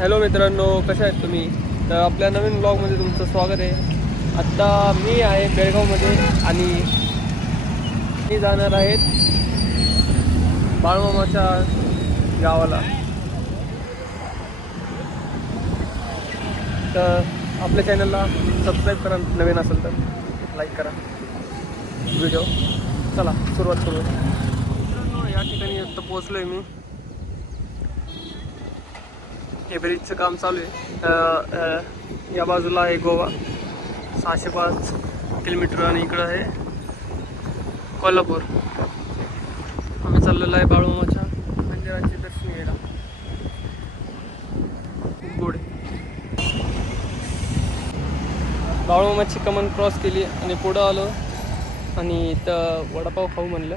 Hello मित्रांनो, कसे आहेत तुम्ही? तर आपल्या नवीन ब्लॉगमध्ये तुमचं स्वागत आहे. आत्ता मी आहे बेळगावमध्ये आणि मी जाणार आहेत बाळमामाच्या गावाला. तर आपल्या चॅनलला सबस्क्राईब करा, नवीन असेल तर लाईक करा व्हिडिओ. चला सुरुवात करू. मित्रांनो, या ठिकाणी आत्ता पोचलो आहे मी. हे ब्रिजचं काम चालू आहे. या बाजूला आहे गोवा 605 किलोमीटर आणि इकडं आहे कोल्हापूर. आम्ही चाललेलो आहे बाळूमामाच्या मंदिराचे दर्शन घ्यायला. खूप गोड आहे. बाळूमामाची कमान क्रॉस केली आणि पुढं आलो आणि इथं वडापाव खाऊ म्हणलं.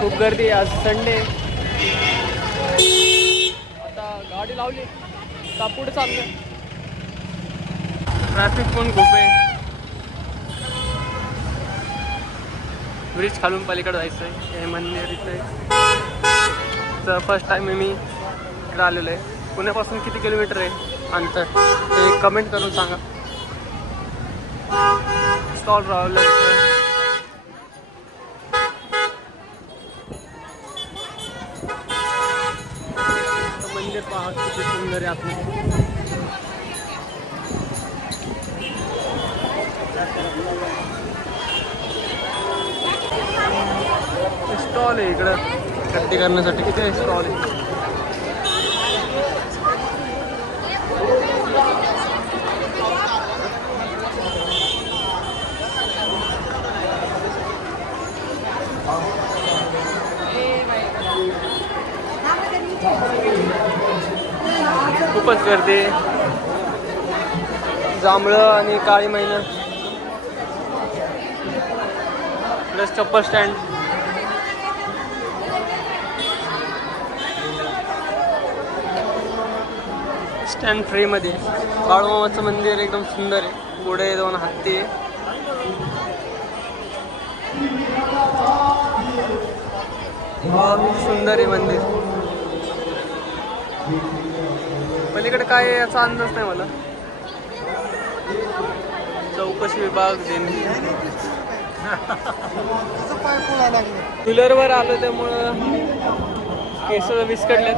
खूप गर्दी आहे, आज संडे. गाडी लावली का पुढे चाललं. ट्रॅफिक पण खूप आहे. ब्रिज खालून पलीकडे जायचं आहे. हे मंदिर इथे तर फर्स्ट टाइम मी इकडे आलेलो आहे. पुण्यापासून किती किलोमीटर आहे अंतर ते कमेंट करून सांगा. स्टॉल राहिलं इथं. मंदिर पहा किती सुंदर आहे आतमध्ये. स्टॉल आहे इकडं खरेदी करण्यासाठी. किती आहे स्टॉल आहे. खूपच गर्दी. जांभळं आणि काळी मैना प्लस चप्पल स्टँड. स्टँड फ्रीमध्ये. बाळूमामाचं मंदिर एकदम सुंदर आहे. पुढे 2 हत्ती आहे. सुंदर आहे मंदिर. पलीकडे काय आहे याचा अंदाज नाही मला. चौकशी विभाग कूलरवर आलो त्यामुळं केस विस्कटल्यात.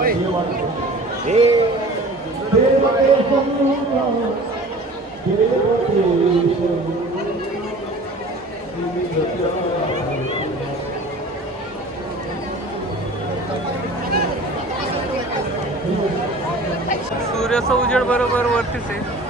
सूर्याचा उजेड बरोबर वरतीच आहे.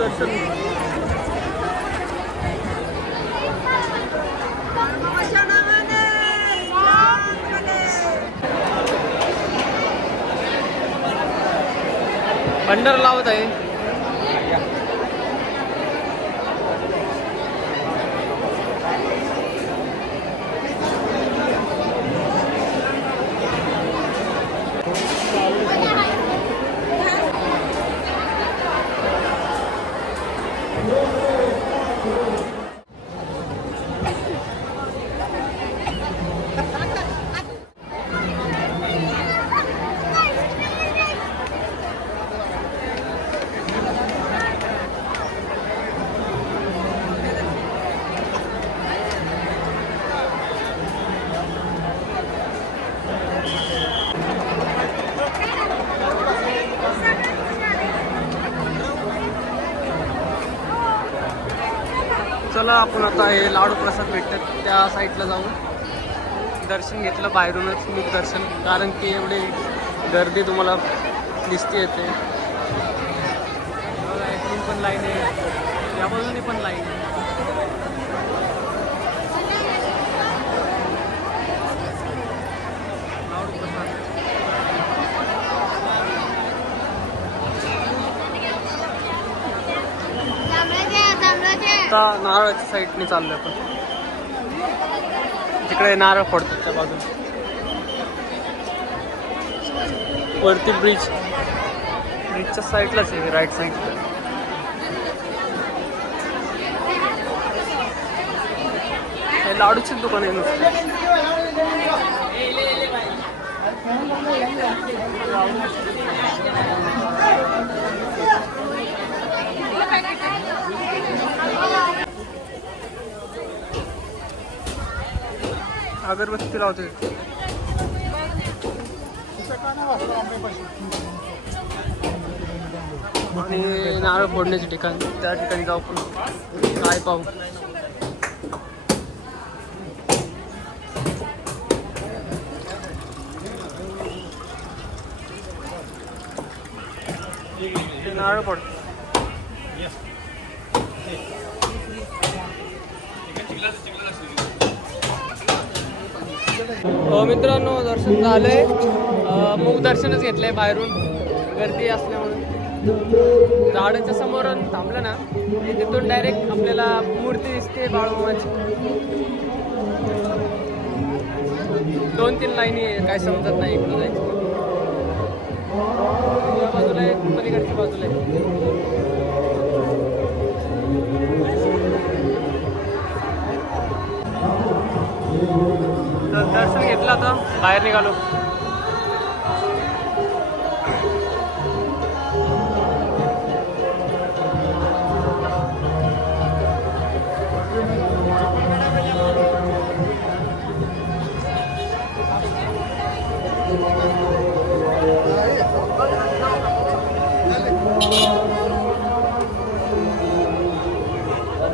दर्शन भंडार लावत आहे. चला आपण आता हे लाडू प्रसाद भेटतात त्या साईडला जाऊ. दर्शन घेतलं बाहेरूनच मी दर्शन, कारण की एवढी गर्दी तुम्हाला दिसते येते. इथून पण लाईन आहे, या बाजूने पण लाईन आहे. आता नारळाच्या साईडने चाललोय आपण. तिकडे नारळ फोडतात त्या बाजूला. वरती ब्रिजच्या साईडलाच आहे, राईट साईडला. हे लाडूचीच दुकान आहे नुसतं. अगरबत्ती लावते आणि नारळ फोडण्याचे ठिकाण, त्या ठिकाणी जाऊ पण काय पाहू. नारळ फोड. मित्रांनो दर्शन झालंय. मूक दर्शनच घेतलंय बाहेरून, गर्दी असल्यामुळे. झाडाच्या समोर थांबलं ना तिथून डायरेक्ट आपल्याला मूर्ती दिसते बाळूमामाची. 2-3 लाईनी काय समजत नाही इकडून जायचं. या बाजूला आहे, पलीकडच्या बाजूला आहे. तर दर्शन घेतलं, आता बाहेर निघालो.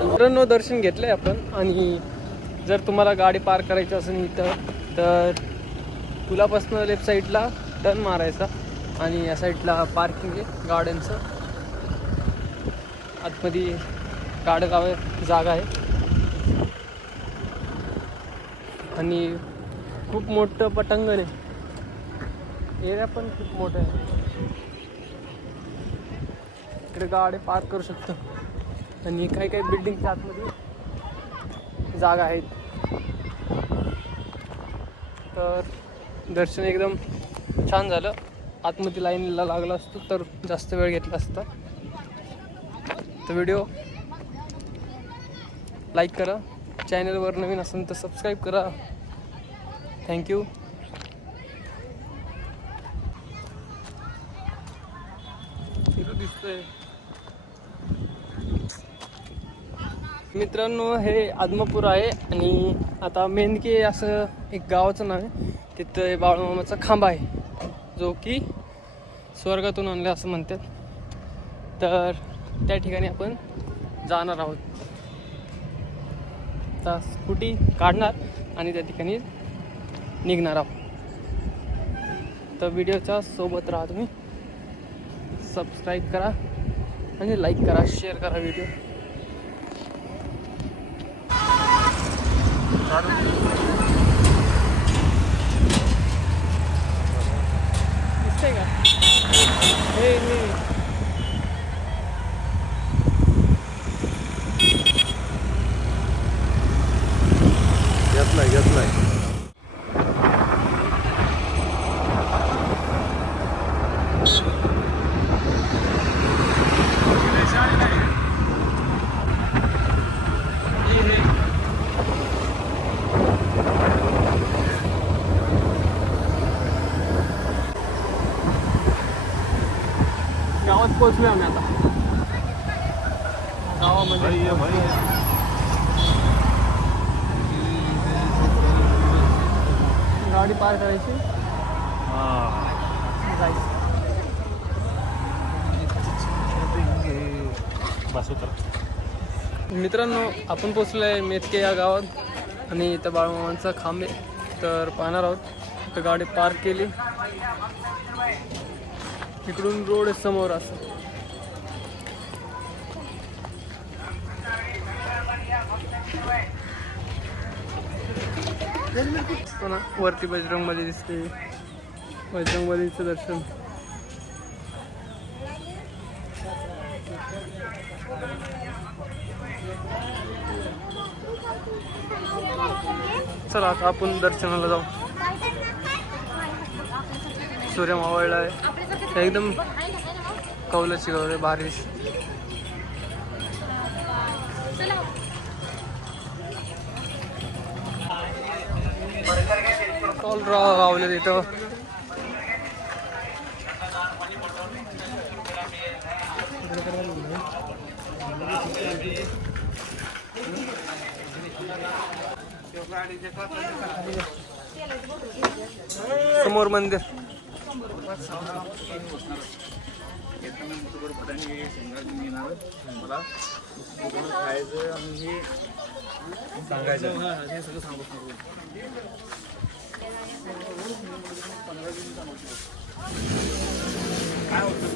मित्रांनो दर्शन घेतलंय आपण. आणि जर तुम्हाला गाडी पार्क करायची असेल इथं तर पुलापासून लेफ्ट साईडला टर्न मारायचा आणि या साईडला पार्किंग आहे गाड्यांचं. आतमध्ये गाडगाव जागा आहे आणि खूप मोठं पटांगण आहे. एरिया पण खूप मोठं आहे. इकडे गाडी पार्क करू शकतो आणि काही काही बिल्डिंगच्या आतमध्ये जागा आहेत. तर दर्शन एकदम छान झालं. आतमध्ये लाईनला लागला असतो तर जास्त वेळ घेतला असता. तर व्हिडिओ लाईक करा, चॅनलवर नवीन असेल तर सबस्क्राईब करा. थँक्यू. दिसतंय मित्रांनो हे आदमापूर आहे आणि आता मेनके असं एक गावाचं नाव आहे. तिथं बाळूमामाचा खांबा आहे जो की स्वर्गातून आणला असं म्हणतात. तर त्या ठिकाणी आपण जाणार आहोत. आता स्कूटी काढणार आणि त्या ठिकाणी निघणार आहोत. तर व्हिडिओच्या सोबत राहा तुम्ही. सबस्क्राईब करा आणि लाईक करा, शेअर करा व्हिडिओ. दिसतंय का? हे घेतलाय. गावात पोहोचलोय आम्ही आता. गावामध्ये गाडी पार करायची, जायचं. मित्रांनो आपण पोचलो आहे मेतके या गावात आणि इथं बाळूमामांचा खांब आहे. तर पाहणार आहोत. तर गाडी पार्क केली. इकडून रोड समोर असं. वरती बजरंगबली दिसते. बजरंगबलीचं दर्शन. चला आता आपण दर्शनाला जाऊ. सूर्य मावळला आहे एकदम. कौलाची गौर आहे बारिश. स्टॉल लावले तिथं. समोर मंदिर. मला खायचं आणि हे सांगायचं. हे सगळं सांगू. काय होतं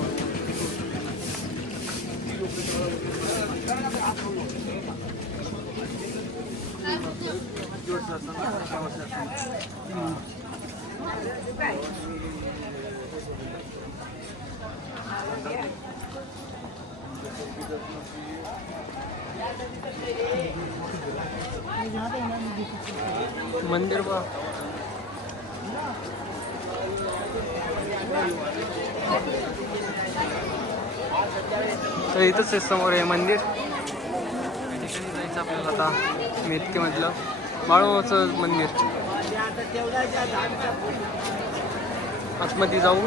मंदिर बा. तर इथंच आहे समोर आहे मंदिर. ठिकाणी जायचं आपल्याला आता. मेतकेमधलं बाळूमामाचं मंदिर. आतमध्ये जाऊ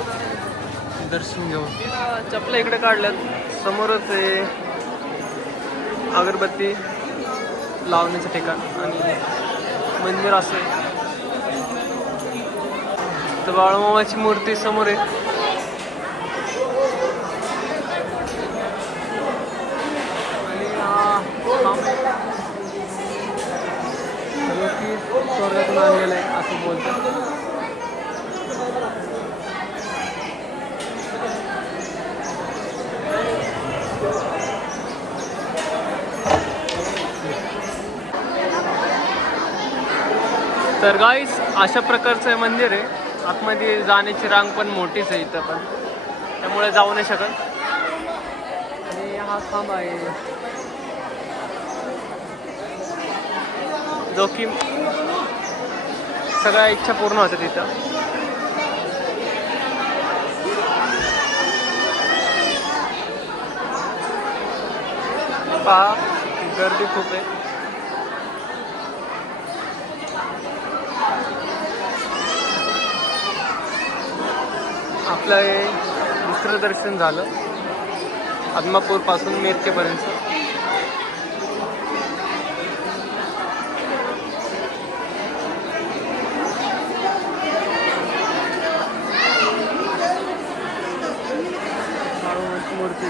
दर्शन घेऊ. चपला इकडे काढल्यात. समोरच आहे अगरबत्ती लावण्याचं ठिकाण आणि मंदिर असं आहे. तर बाळूमामाची मूर्ती समोर आहे. स्वर्गातून आणलेलं आहे असं बोलतात. तर गाईस अशा प्रकारचं हे मंदिर आहे. आतमध्ये जाण्याची रांग पण मोठीच आहे इथं पण, त्यामुळे जाऊ नाही शकत. आणि हा खांब आहे जो की सगळ्या इच्छा पूर्ण होत्या तिथं. पहा गर्दी खूप आहे. आपलं हे दुसरं दर्शन झालं आदमापूर पासून मेतकेपर्यंत. मूर्ती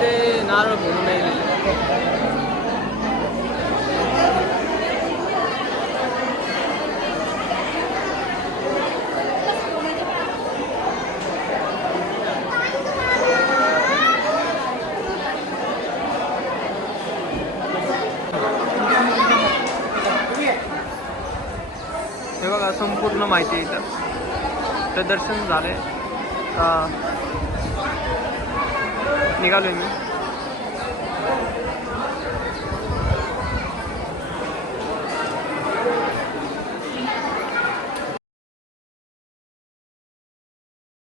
ते नारळ घेऊन नाही. हे बघा संपूर्ण माहिती आहे इथं. तर दर्शन झालंय. निघालोय मी.